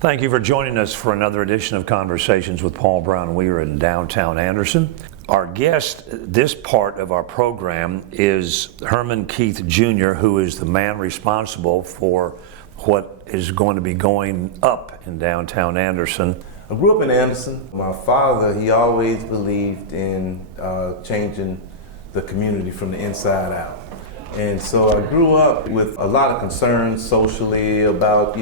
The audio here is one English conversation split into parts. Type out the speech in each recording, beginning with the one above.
Thank you for joining us for another edition of Conversations with Paul Brown. We are in downtown Anderson. Our guest, this part of our program, is Herman Keith Jr., who is the man responsible for what is going to be going up in downtown Anderson. I grew up in Anderson. My father, he always believed in changing the community from the inside out. And so I grew up with a lot of concerns socially about,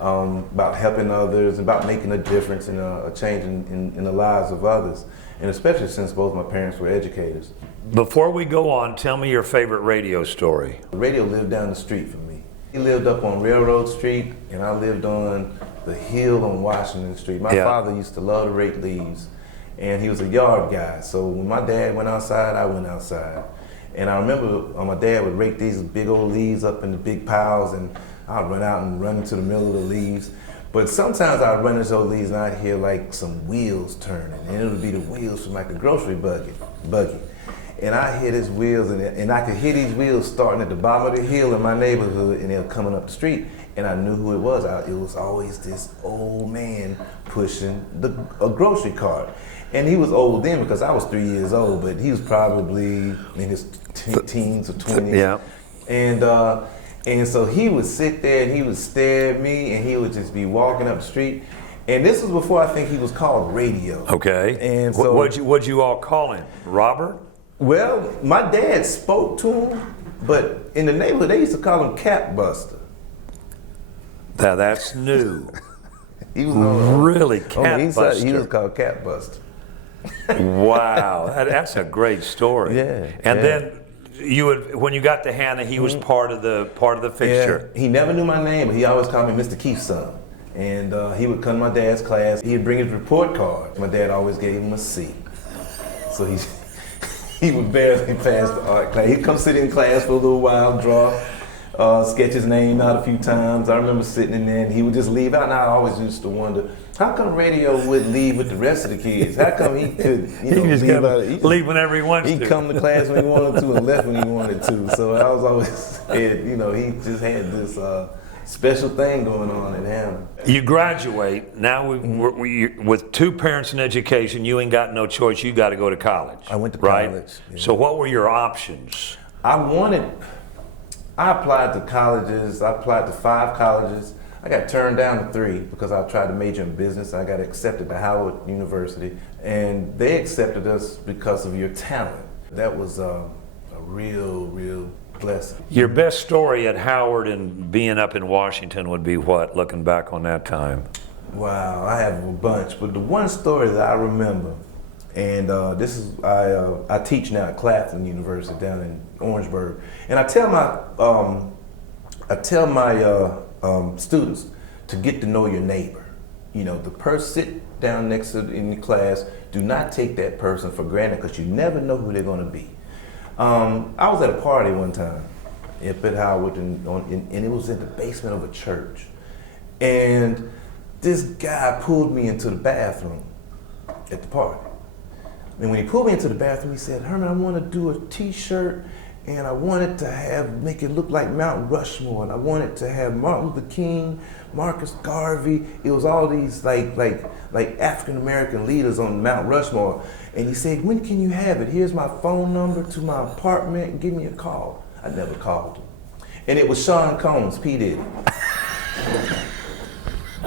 about helping others, about making a difference and a change in the lives of others. And especially since both my parents were educators. Before we go on, tell me your favorite radio story. The radio lived down the street from me. He lived up on Railroad Street, and I lived on the hill on Washington Street. My father used to love to rake leaves, and he was a yard guy. So when my dad went outside, I went outside. And I remember my dad would rake these big old leaves up in the big piles, and I'd run out and run into the middle of the leaves. But sometimes I'd run into those leaves and I'd hear like some wheels turning, and it would be the wheels from like a grocery buggy. And I hear these wheels, and I could hear these wheels starting at the bottom of the hill in my neighborhood, and they're coming up the street. And I knew who it was. It was always this old man pushing a grocery cart. And he was old then because I was 3 years old, but he was probably in his teens or 20s. Yeah. And so he would sit there and he would stare at me, and he would just be walking up the street. And this was before I think he was called radio. Okay. And so what'd you all call him? Robert? Well, my dad spoke to him, but in the neighborhood they used to call him Cap Buster. Now that's new. He was really Cat Buster. He was called Cat Buster. Wow, that's a great story. Yeah. And then you would, when you got to Hannah, he was part of the fixture. Yeah. He never knew my name, but he always called me Mr. Keith's son. And he would come to my dad's class. He'd bring his report card. My dad always gave him a C. So he would barely pass the art class. He'd come sit in class for a little while, draw, sketch his name out a few times. I remember sitting in there, and he would just leave out. And I always used to wonder, how come radio would leave with the rest of the kids? How come he could, leave whenever he wanted to? He'd come to class when he wanted to and left when he wanted to. So I was always, he just had this special thing going on at Hannah. You graduate, now with two parents in education, you ain't got no choice, you got to go to college. I went to right? college. Yeah. So what were your options? I applied to colleges. I applied to 5 colleges. I got turned down to 3 because I tried to major in business. I got accepted to Howard University, and they accepted us because of your talent. That was a real blessing. Your best story at Howard and being up in Washington would be what, looking back on that time? Wow, I have a bunch, but the one story that I remember, and I teach now at Claflin University down in Orangeburg, and I tell my students to get to know your neighbor. The person sit down next to in the class. Do not take that person for granted because you never know who they're going to be. I was at a party one time up at Howard, and it was in the basement of a church. And this guy pulled me into the bathroom at the party. And when he pulled me into the bathroom, he said, "Herman, I want to do a T-shirt, and I wanted to make it look like Mount Rushmore, and I wanted to have Martin Luther King, Marcus Garvey. It was all these like African American leaders on Mount Rushmore." And he said, "When can you have it? Here's my phone number to my apartment. Give me a call." I never called him, and it was Sean Combs, P. Diddy.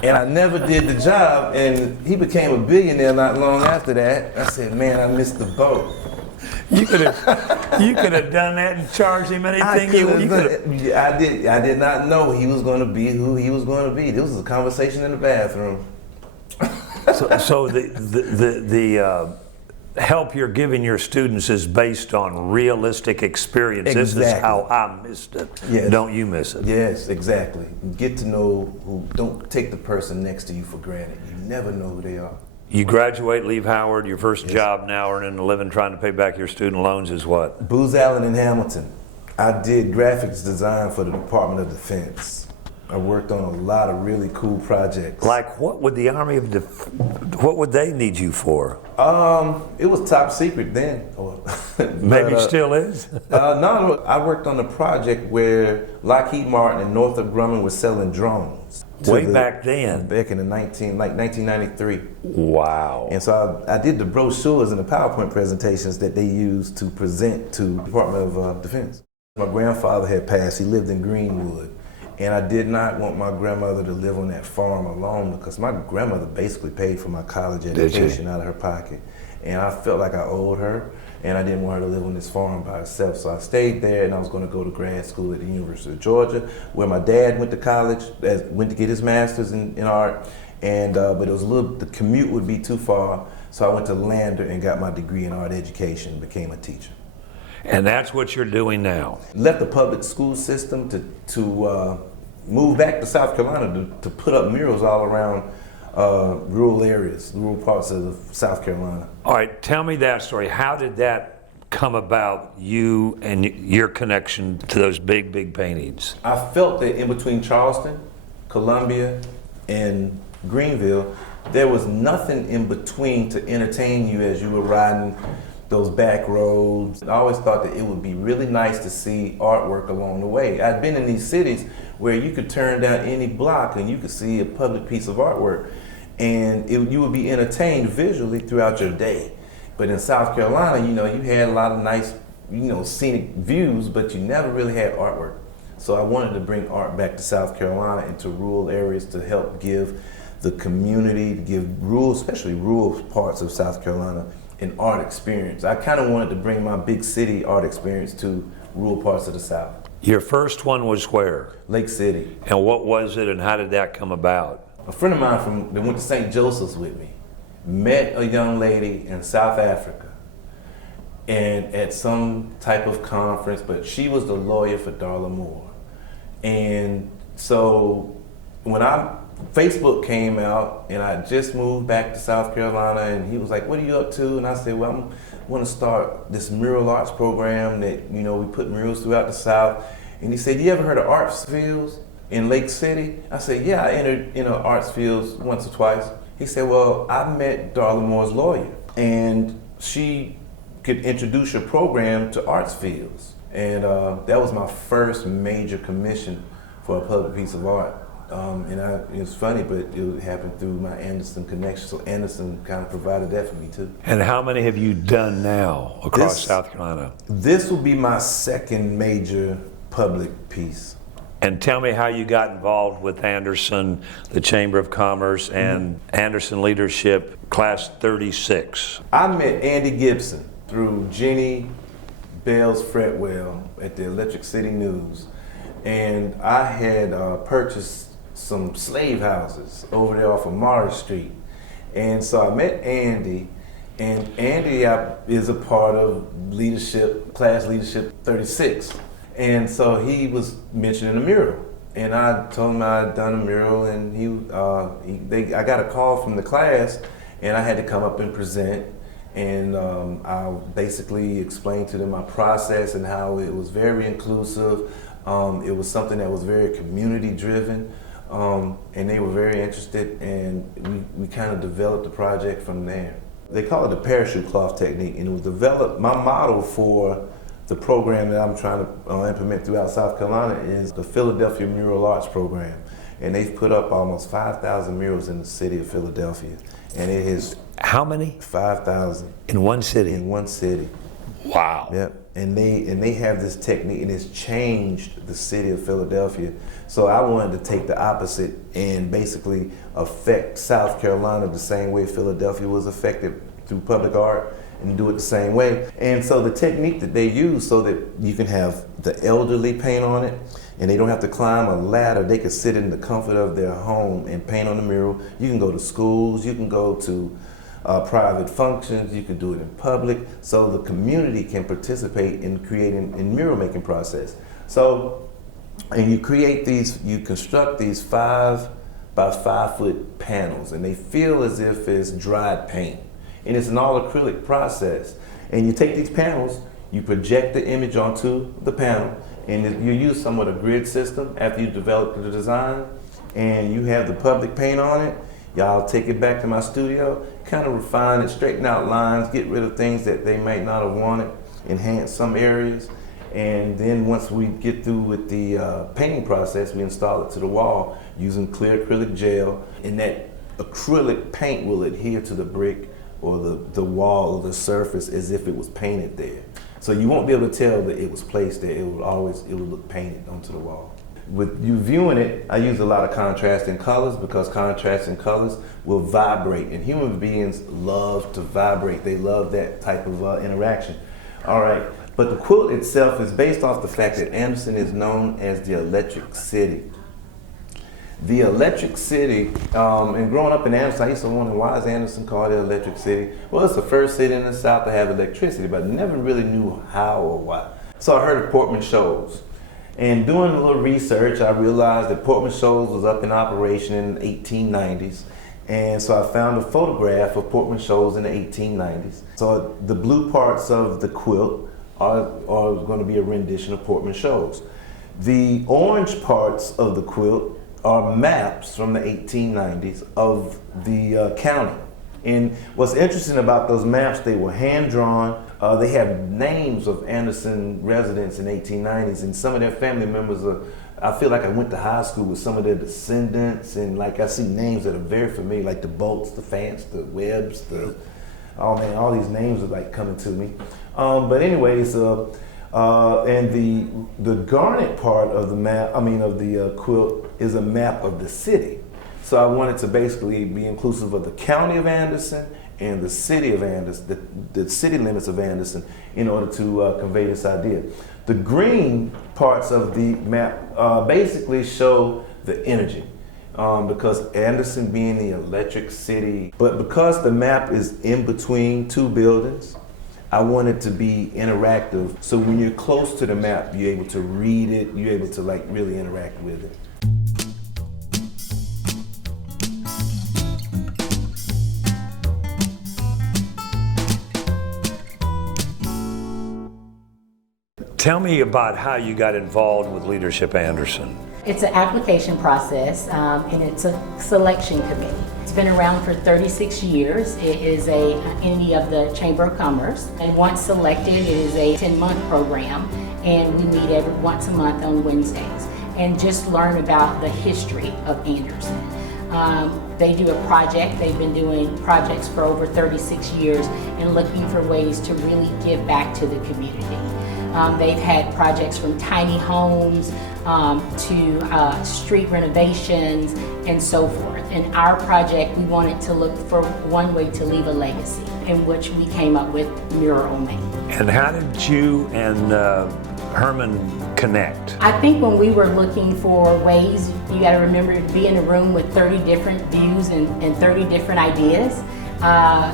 And I never did the job, and he became a billionaire not long after that. I said, "Man, I missed the boat." You could have done that and charged him anything I did not know he was going to be who he was going to be. This was a conversation in the bathroom. So the help you're giving your students is based on realistic experience. Exactly. This is how I missed it. Yes. Don't you miss it? Yes, exactly. Get to know who. Don't take the person next to you for granted. You never know who they are. You graduate, leave Howard, your first job now earning a living trying to pay back your student loans is what? Booz Allen in Hamilton. I did graphics design for the Department of Defense. I worked on a lot of really cool projects. Like what would the Army of what would they need you for? It was top secret then. Maybe still is. No, I worked on a project where Lockheed Martin and Northrop Grumman were selling drones. Way back then. Back in the 1993. Wow. And so I did the brochures and the PowerPoint presentations that they used to present to the Department of Defense. My grandfather had passed. He lived in Greenwood. And I did not want my grandmother to live on that farm alone because my grandmother basically paid for my college education out of her pocket. And I felt like I owed her, and I didn't want her to live on this farm by herself. So I stayed there, and I was going to go to grad school at the University of Georgia, where my dad went to college, went to get his master's in art. And but it was the commute would be too far, so I went to Lander and got my degree in art education and became a teacher. And that's what you're doing now. Left the public school system to move back to South Carolina to put up murals all around rural areas, rural parts of South Carolina. All right, tell me that story. How did that come about, you and your connection to those big, big paintings? I felt that in between Charleston, Columbia, and Greenville, there was nothing in between to entertain you as you were riding those back roads. I always thought that it would be really nice to see artwork along the way. I'd been in these cities where you could turn down any block and you could see a public piece of artwork, and you would be entertained visually throughout your day. But in South Carolina, you had a lot of nice, scenic views, but you never really had artwork. So I wanted to bring art back to South Carolina and to rural areas to help give the community, to give especially rural parts of South Carolina, an art experience. I kind of wanted to bring my big city art experience to rural parts of the South. Your first one was where? Lake City. And what was it and how did that come about? A friend of mine that went to St. Joseph's with me met a young lady in South Africa and at some type of conference, but she was the lawyer for Darla Moore. And so when Facebook came out and I just moved back to South Carolina, and he was like, "What are you up to?" And I said, "Well, I want to start this mural arts program that, we put murals throughout the South." And he said, "You ever heard of Arts Fields in Lake City?" I said, "Yeah, I entered Arts Fields once or twice." He said, "Well, I met Darla Moore's lawyer, and she could introduce your program to Arts Fields." And that was my first major commission for a public piece of art. It was funny, but it happened through my Anderson connection. So Anderson kind of provided that for me too. And how many have you done now across South Carolina? This will be my second major public piece. And tell me how you got involved with Anderson, the Chamber of Commerce, and Anderson Leadership, Class 36. I met Andy Gibson through Jenny Bales Fretwell at the Electric City News. And I had purchased some slave houses over there off of Morris Street. And so I met Andy, and Andy is a part of Class Leadership 36. And so he was mentioning a mural. And I told him I'd done a mural, and I got a call from the class, and I had to come up and present. And I basically explained to them my process and how it was very inclusive. It was something that was very community driven, and they were very interested, and we kind of developed the project from there. They call it the parachute cloth technique, and it was developed. My model for the program that I'm trying to implement throughout South Carolina is the Philadelphia Mural Arts Program, and they've put up almost 5,000 murals in the city of Philadelphia, and it is how many? 5,000 in one city. In one city. Wow. Yep. And they have this technique, and it's changed the city of Philadelphia. So I wanted to take the opposite and basically affect South Carolina the same way Philadelphia was affected through public art, and do it the same way. And so the technique that they use so that you can have the elderly paint on it, and they don't have to climb a ladder. They can sit in the comfort of their home and paint on the mural. You can go to schools, you can go to private functions, you can do it in public, so the community can participate in creating a mural making process. So, and you construct these 5 by 5 foot panels, and they feel as if it's dried paint. And it's an all acrylic process. And you take these panels, you project the image onto the panel, and you use somewhat a grid system after you develop the design, and you have the public paint on it. Y'all take it back to my studio, kind of refine it, straighten out lines, get rid of things that they might not have wanted, enhance some areas. And then once we get through with the painting process, we install it to the wall using clear acrylic gel. And that acrylic paint will adhere to the brick or the wall or the surface as if it was painted there. So you won't be able to tell that it was placed there. It would look painted onto the wall. With you viewing it, I use a lot of contrasting colors because contrasting colors will vibrate, and human beings love to vibrate. They love that type of interaction. All right, but the quilt itself is based off the fact that Anderson is known as the Electric City. The Electric City, and growing up in Anderson, I used to wonder, why is Anderson called the Electric City? Well, it's the first city in the South to have electricity, but I never really knew how or why. So I heard of Portman Shoals. And doing a little research, I realized that Portman Shoals was up in operation in the 1890s. And so I found a photograph of Portman Shoals in the 1890s. So the blue parts of the quilt are going to be a rendition of Portman Shoals. The orange parts of the quilt are maps from the 1890s of the county. And what's interesting about those maps, they were hand-drawn. They have names of Anderson residents in the 1890s, and some of their family members I feel like I went to high school with some of their descendants, and like I see names that are very familiar, like the Bolts, the Fants, the Webbs, oh man, all these names are like coming to me. But anyways, and the garnet part of the map, of the quilt is a map of the city. So I wanted to basically be inclusive of the county of Anderson and the city of Anderson, the city limits of Anderson, in order to convey this idea. The green parts of the map basically show the energy, because Anderson being the electric city, but because the map is in between two buildings, I want it to be interactive. So when you're close to the map, you're able to read it, you're able to like really interact with it. Tell me about how you got involved with Leadership Anderson. It's an application process, and it's a selection committee. It's been around for 36 years. It is an entity of the Chamber of Commerce. And once selected, it is a 10-month program, and we meet once a month on Wednesdays and just learn about the history of Anderson. They do a project. They've been doing projects for over 36 years and looking for ways to really give back to the community. They've had projects from tiny homes to street renovations and so forth. And our project, we wanted to look for one way to leave a legacy, in which we came up with Mural On Main. And how did you and Herman connect? I think when we were looking for ways, you got to remember to be in a room with 30 different views and 30 different ideas.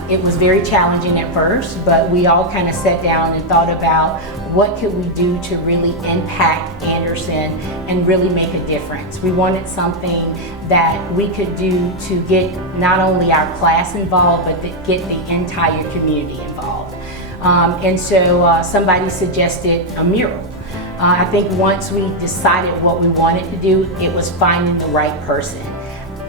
It was very challenging at first, but we all kind of sat down and thought about what could we do to really impact Anderson and really make a difference. We wanted something that we could do to get not only our class involved, but to get the entire community involved. And so somebody suggested a mural. I think once we decided what we wanted to do, it was finding the right person.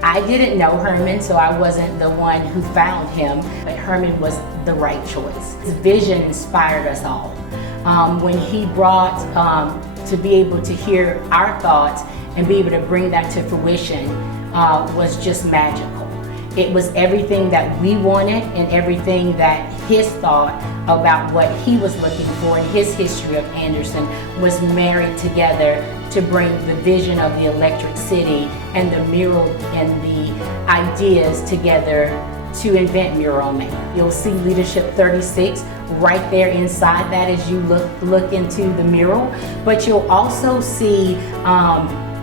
I didn't know Herman, so I wasn't the one who found him, but Herman was the right choice. His vision inspired us all. When he brought, to be able to hear our thoughts and be able to bring that to fruition was just magical. It was everything that we wanted and everything that his thought about what he was looking for in his history of Anderson was married together to bring the vision of the electric city and the mural and the ideas together to invent Mural On Main. You'll see Leadership 36 right there inside that as you look into the mural, but you'll also see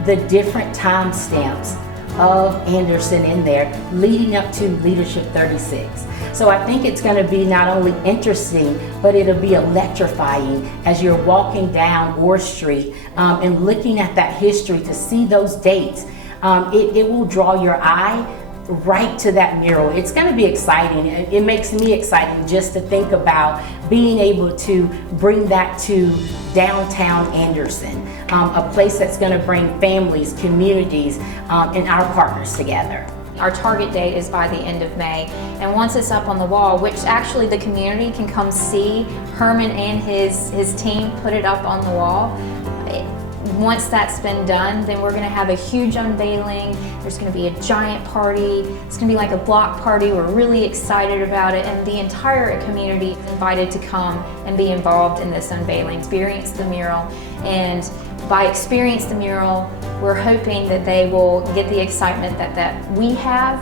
the different timestamps of Anderson in there leading up to Leadership 36. So I think it's going to be not only interesting, but it'll be electrifying as you're walking down Orr Street and looking at that history to see those dates. It will draw your eye right to that mural. It's going to be exciting. It makes me excited just to think about being able to bring that to downtown Anderson. a place that's going to bring families, communities, and our partners together. Our target date is by the end of May, and once it's up on the wall, which actually the community can come see Herman and his team put it up on the wall. Once that's been done, then we're going to have a huge unveiling. There's going to be a giant party. It's going to be like a block party. We're really excited about it, and the entire community is invited to come and be involved in this unveiling, experience the mural. And by experience the mural, we're hoping that they will get the excitement that we have,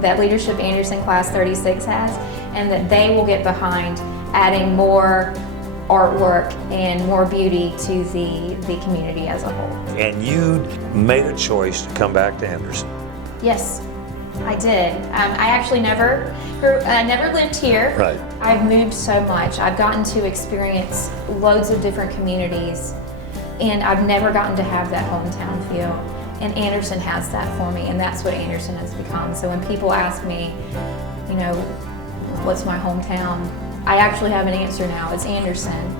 that Leadership Anderson Class 36 has, and that they will get behind adding more artwork and more beauty to the community as a whole. And you made a choice to come back to Anderson. Yes, I did. I actually never lived here. Right. I've moved so much. I've gotten to experience loads of different communities, and I've never gotten to have that hometown feel. And Anderson has that for me, and that's what Anderson has become. So when people ask me, you know, what's my hometown? I actually have an answer now. It's Anderson.